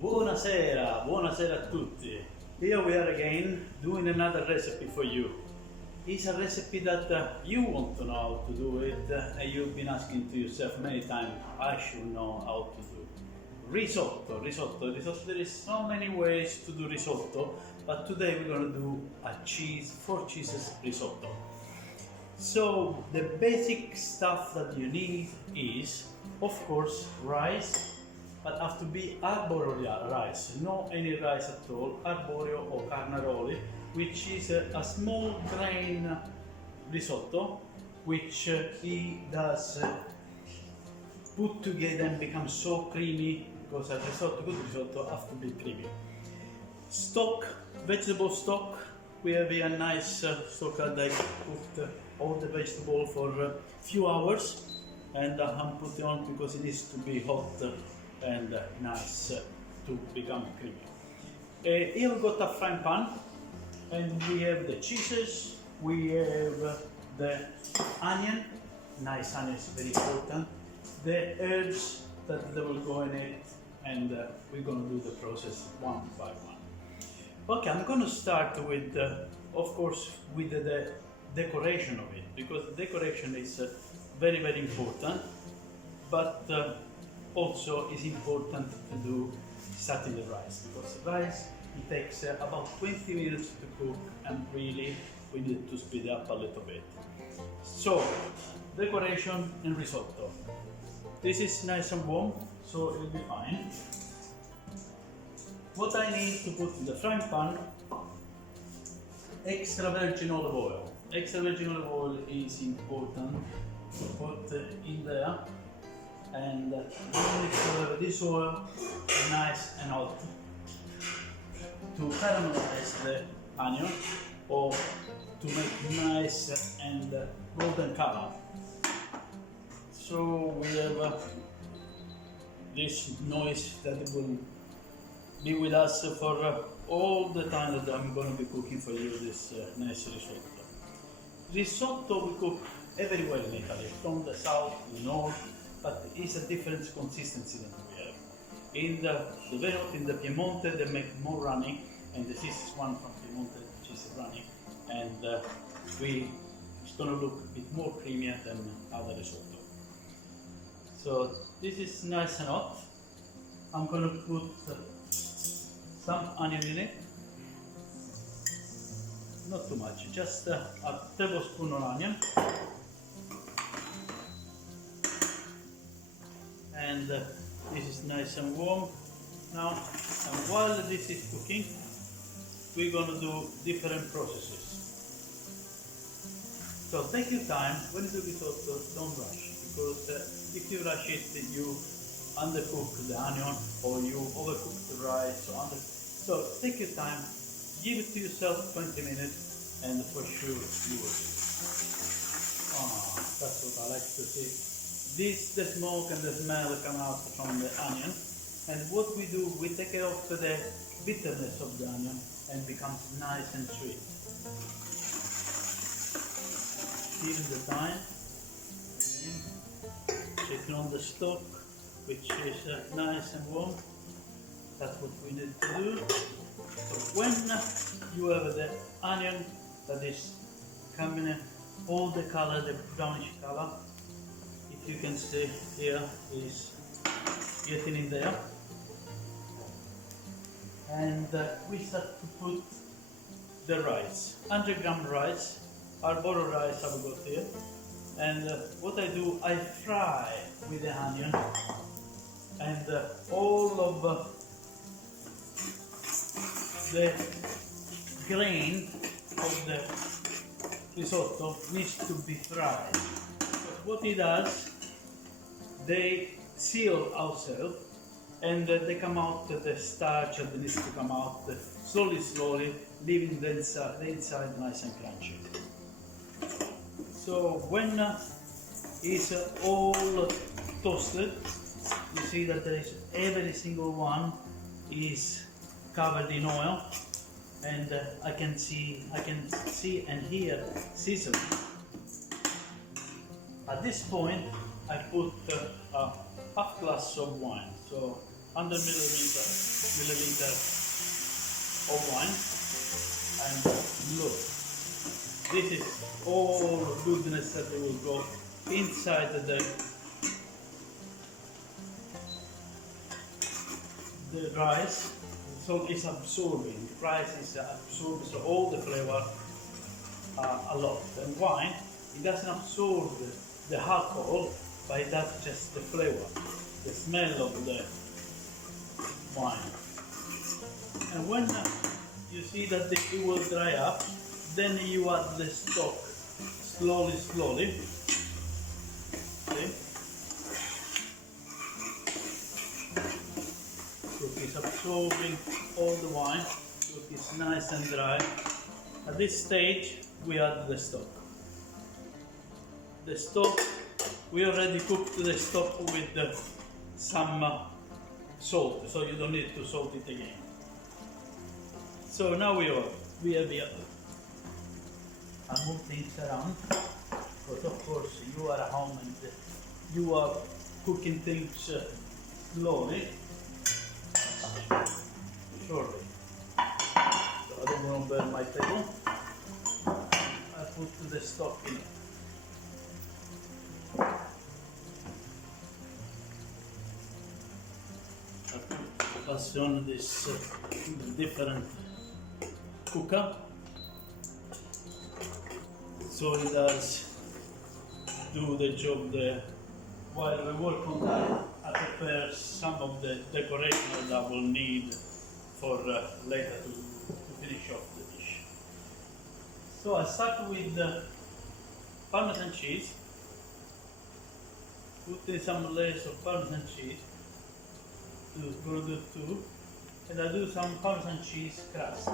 Buonasera, buonasera a tutti. Here we are again doing another recipe for you. It's a recipe that you want to know how to do it and you've been asking to yourself many times, I should know how to do. Risotto. There is so many ways to do risotto, but today we're going to do a four cheeses risotto. So the basic stuff that you need is, of course, rice. But have to be arborio rice, no any rice at all, arborio or carnaroli, which is a small grain risotto, which he does put together and becomes so creamy, because a good risotto has to be creamy. Stock, vegetable stock, we have a nice stock that I cooked all the vegetable for a few hours, and I'm putting on because it needs to be hot and nice to become creamy. Here we got a frying pan, and we have the cheeses, we have the onion, nice onion is very important, the herbs that they will go in it, and we're going to do the process one by one. Okay, I'm going to start with, of course, with the decoration of it, because the decoration is very, very important, but also is important to do starting the rice, because the rice it takes about 20 minutes to cook, and really we need to speed up a little bit. So decoration and risotto. This is nice and warm, so it will be fine. What I need to put in the frying pan: extra virgin olive oil. Extra virgin olive oil is important to put in there. And you need to have this oil nice and hot to caramelize the onion, or to make nice and golden color. So we have this noise that will be with us for all the time that I'm going to be cooking for you this nice risotto. Risotto we cook everywhere in Italy, from the south to the north, but it's a different consistency than we have. In the Veneto, in the Piemonte, they make more runny, and this is one from Piemonte, which is runny, and it's going to look a bit more creamier than other risotto. So this is nice and hot. I'm going to put some onion in it, not too much, just a tablespoon of onion. And this is nice and warm now, and while this is cooking we're going to do different processes. So take your time when you do risotto, don't rush, because if you rush it you undercook the onion or you overcook the rice. So take your time, give it to yourself 20 minutes, and for sure you will do it. That's what I like to see. The smoke and the smell come out from the onion, and what we do, we take off the bitterness of the onion and becomes nice and sweet. Give the time, checking on the stock, which is nice and warm. That's what we need to do. So when you have the onion that is coming in all the color, the brownish color, you can see here is getting in there, and we start to put the rice, 100 gram rice, arborio rice I've got here, and what I do, I fry with the onion, and all of the grain of the risotto needs to be fried. Because what it does, they seal ourselves, and they come out, the starch that needs to come out slowly, leaving the inside nice and crunchy. So when it's all toasted, you see that there is every single one is covered in oil, and I can see and hear sizzling. At this point I put a half glass of wine, so 100 milliliter of wine, and look, this is all goodness that will go inside the rice. So it's absorbing, rice is absorbing, so all the flavor a lot. And wine, it doesn't absorb the alcohol, but it does just the flavor, the smell of the wine. And when you see that it will dry up, then you add the stock slowly. Okay? So it's absorbing all the wine, so it's nice and dry. At this stage, we add the stock. The stock, we already cooked the stock with some salt, so you don't need to salt it again. So now we have the I move things around, because of course you are at home and you are cooking things slowly, surely. So I don't want to burn my table. I put the stock in it. I put on this different cooker, so it does do the job there. While we work on that, I prepare some of the decoration that I will need for later to finish off the dish. So I start with Parmesan cheese, put in some layers of Parmesan cheese, gonna do two, and I do some Parmesan cheese crust.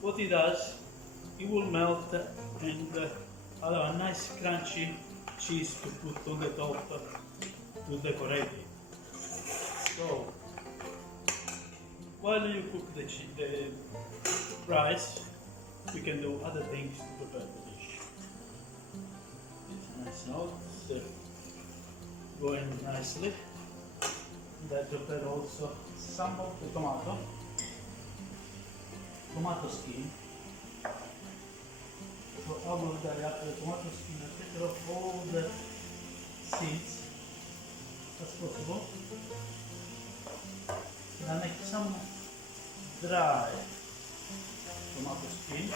What it does, it will melt and allow a nice crunchy cheese to put on the top to decorate it. So while you cook the rice, we can do other things to prepare the dish. It's a nice note, it's going nicely. And I prepare also some of the tomato skin. So I will dry up the tomato skin and take off all the seeds as possible. And I make some dry tomato skin,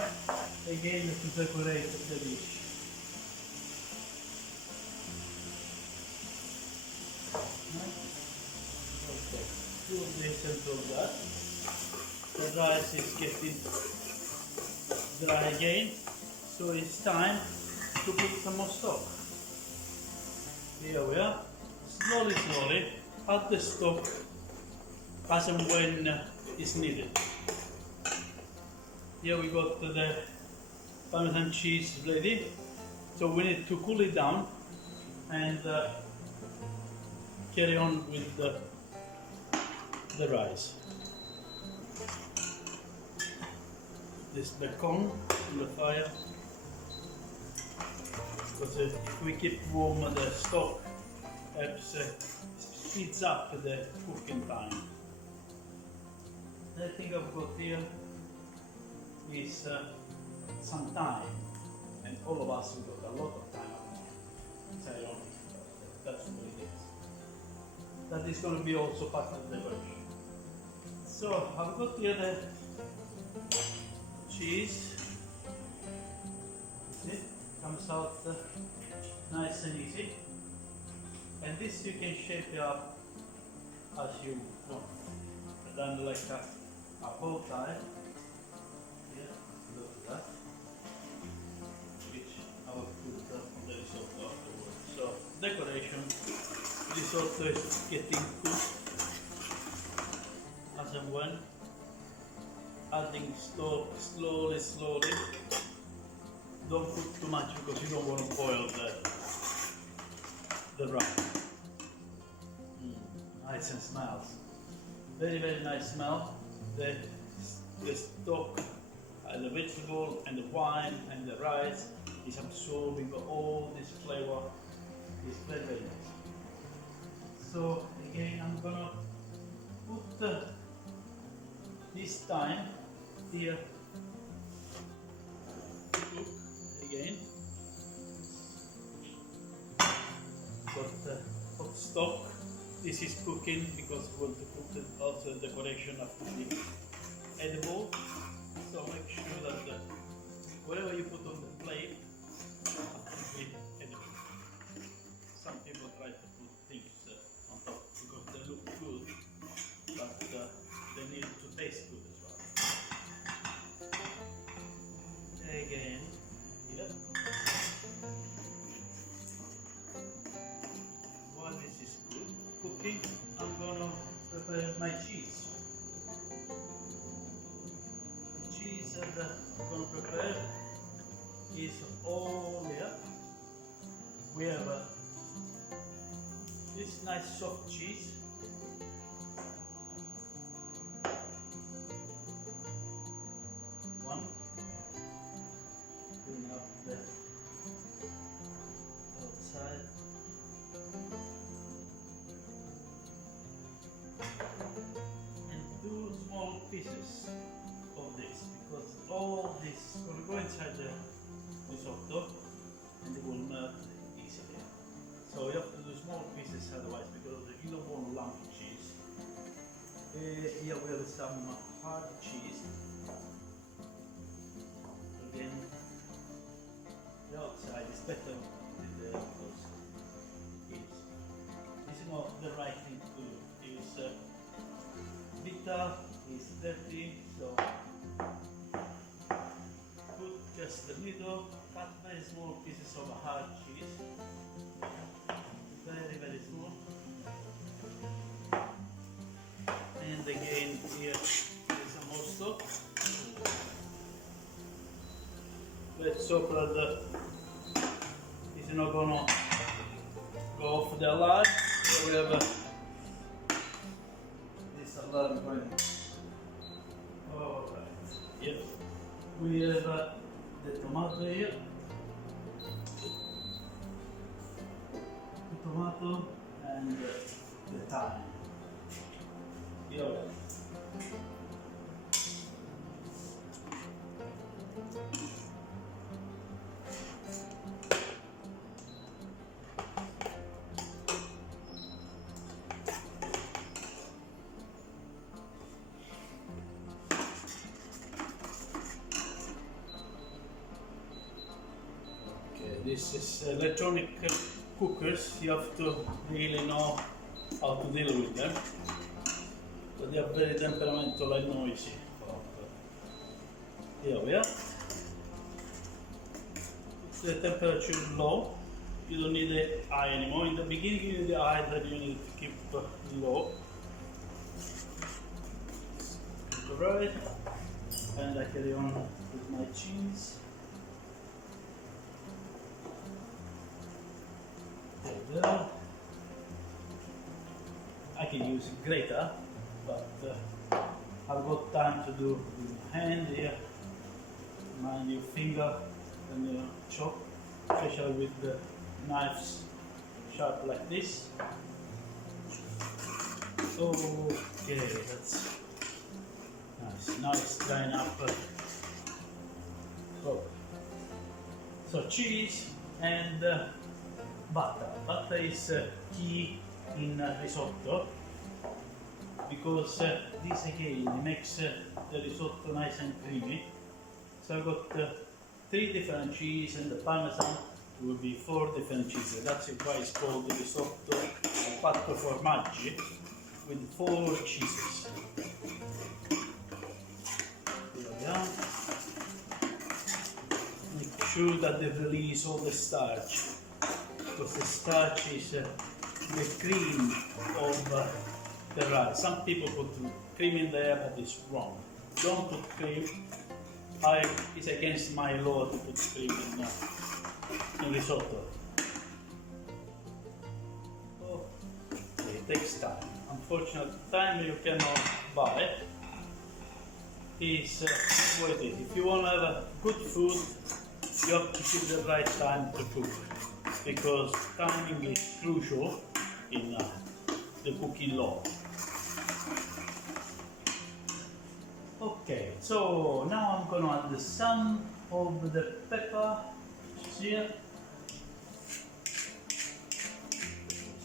again to decorate the dish. Okay, do this and do that. The rice is getting dry again, so it's time to put some more stock. Here we are. Slowly, add the stock as and when is needed. Here we got the Parmesan cheese ready, so we need to cool it down and carry on with the rice. This bacon on the fire, because if we keep warm the stock, it speeds up the cooking time. The thing I've got here is some thyme, and all of us have got a lot of thyme. It's ironic, but that's what it is. That is going to be also part of the version. So I've got here the cheese. See, comes out nice and easy. And this you can shape it up as you want. I've done like a bow tie. Here, look at that. Which I will put on the risotto afterwards. So, decoration. Risotto is getting cooked as and when. Adding slowly. Don't put too much because you don't want to boil the rice. Nice and smells. Very nice smell. The stock, the vegetable and the wine and the rice is absorbing all this flavor. It's very nice. So again, I'm gonna this time here to cook again. Got hot stock. This is cooking because we want to cook it. Also the decoration has to be edible. So make sure that whatever you put on the plate has to be edible. Some people try to put things on top because they look good, but they need to taste good as well. Again, here. While this is good cooking, I'm gonna prepare my cheese. The cheese that I'm gonna prepare is all here. We have this nice soft cheese. One. Clean up the outside. And 2 small pieces of this, because all this will go inside the risotto and it will melt easily. So you have to do small pieces otherwise, because you don't want lumpy cheese. Here we have some hard cheese. Again, the outside is better with the because this is not the right thing to do. It's bitter, it's dirty, so put just the middle, cut very small pieces of hard cheese. Very, very small. And again here is some more stock. Let's hope that it's not gonna go off the alarm. Here we have this alarm going. Alright. Yep. We have the tomato here. Tomato and the thyme. Here. Okay, this is electronic cookers. You have to really know how to deal with them, but they are very temperamental and noisy. Here we are. Put the temperature low. You don't need the high anymore. In the beginning you need the high, then you need to keep low. Right, and I carry on with my cheese. There. I can use a grater, but I've got time to do with my hand here. Mind your finger when you chop, especially with the knives sharp like this. Okay, that's nice. Now it's drying up. So cheese and butter. Butter is key in risotto, because this again makes the risotto nice and creamy. So I've got 3 different cheese, and the parmesan will be 4 different cheeses. That's why it's called the risotto Quattro Formaggi, with 4 cheeses. Here we are. Make sure that they release all the starch, because the starch is the cream of the rice. Some people put cream in there, but it's wrong. Don't put cream. It's against my law to put cream in risotto. Okay, it takes time. Unfortunately, time you cannot buy is what it is. If you want to have a good food, you have to choose the right time to cook, because timing is crucial in the cooking law. Okay, so now I'm gonna add some of the pepper here.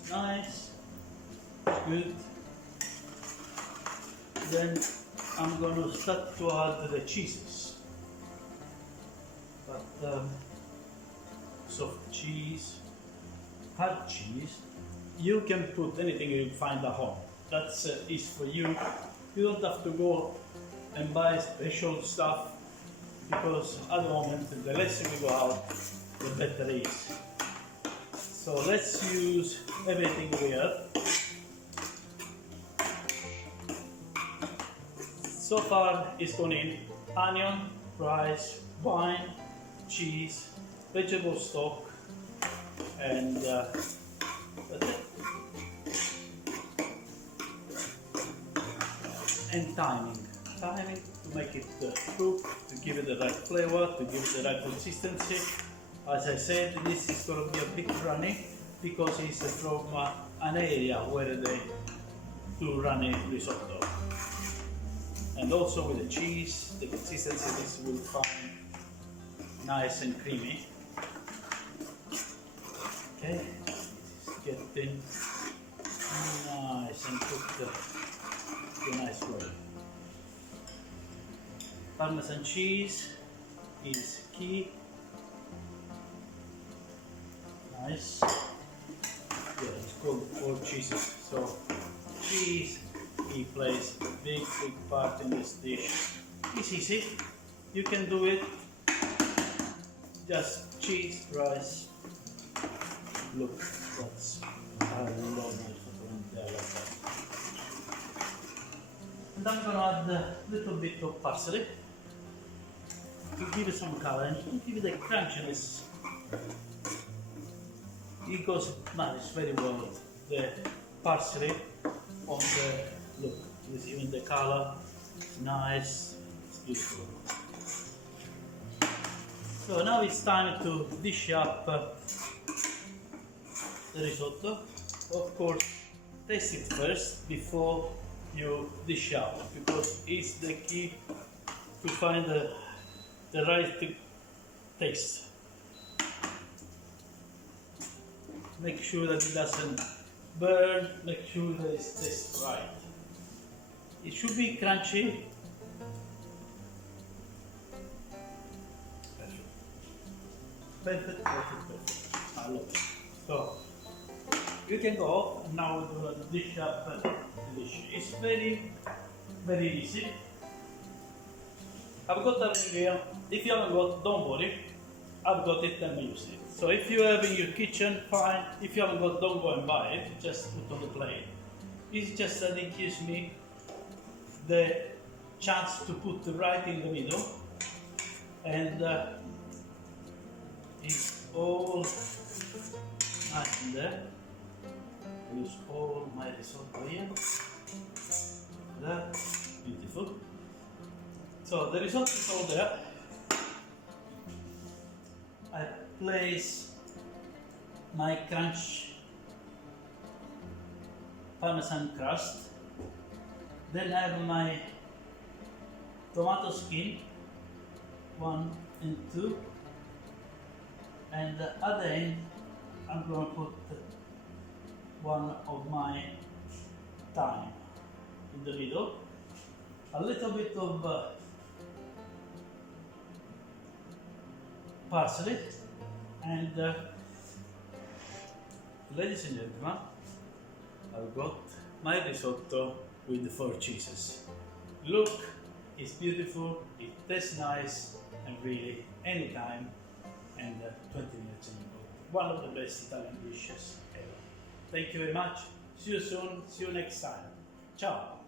Nice, good. Then I'm gonna start to add the cheeses. But soft cheese, hard cheese. You can put anything you find at home. That's is for you. You don't have to go and buy special stuff because at the moment the less we go out, the better it is. So let's use everything we have. So far it's gone in onion, rice, wine, cheese, vegetable stock, and that's it. And timing to make it cook, to give it the right flavor, to give it the right consistency. As I said, this is going to be a bit runny because it's from an area where they do runny risotto. And also with the cheese, the consistency this will find nice and creamy. Okay, this is getting nice and cooked the nice way. Parmesan cheese is key. Nice. Yeah, it's called all cheeses. So cheese, he plays a big part in this dish. It's easy. You can do it. Just cheese, rice. Look, that's I love my like that. And I'm gonna add a little bit of parsley to give it some color and to give it a crunchiness. It goes nice, very well. The parsley on the look, even the color, nice, it's beautiful. So now it's time to dish up the risotto. Of course, taste it first before you dish out because it's the key to find the right taste. Make sure that it doesn't burn, make sure that it tastes right. It should be crunchy. Perfect. I love it. So, you can go and now we're going to dish up the dish. It's very, very easy. I've got that here. If you haven't got, don't worry. I've got it and use it. So if you have in your kitchen, fine. If you haven't got, don't go and buy it. Just put on the plate. It's just that it gives me the chance to put the right in the middle, and it's all nice in there. Use all my risotto here. That's beautiful. So the risotto is all there. I place my crunch parmesan crust. Then I have my tomato skin, 1 and 2. And at the end, I'm going to put one of my thyme in the middle. A little bit of parsley, and ladies and gentlemen, I've got my risotto with the 4 cheeses. Look, it's beautiful, it tastes nice, and really anytime, and 20 minutes in the bowl. One of the best Italian dishes ever. Thank you very much. See you soon. See you next time. Ciao.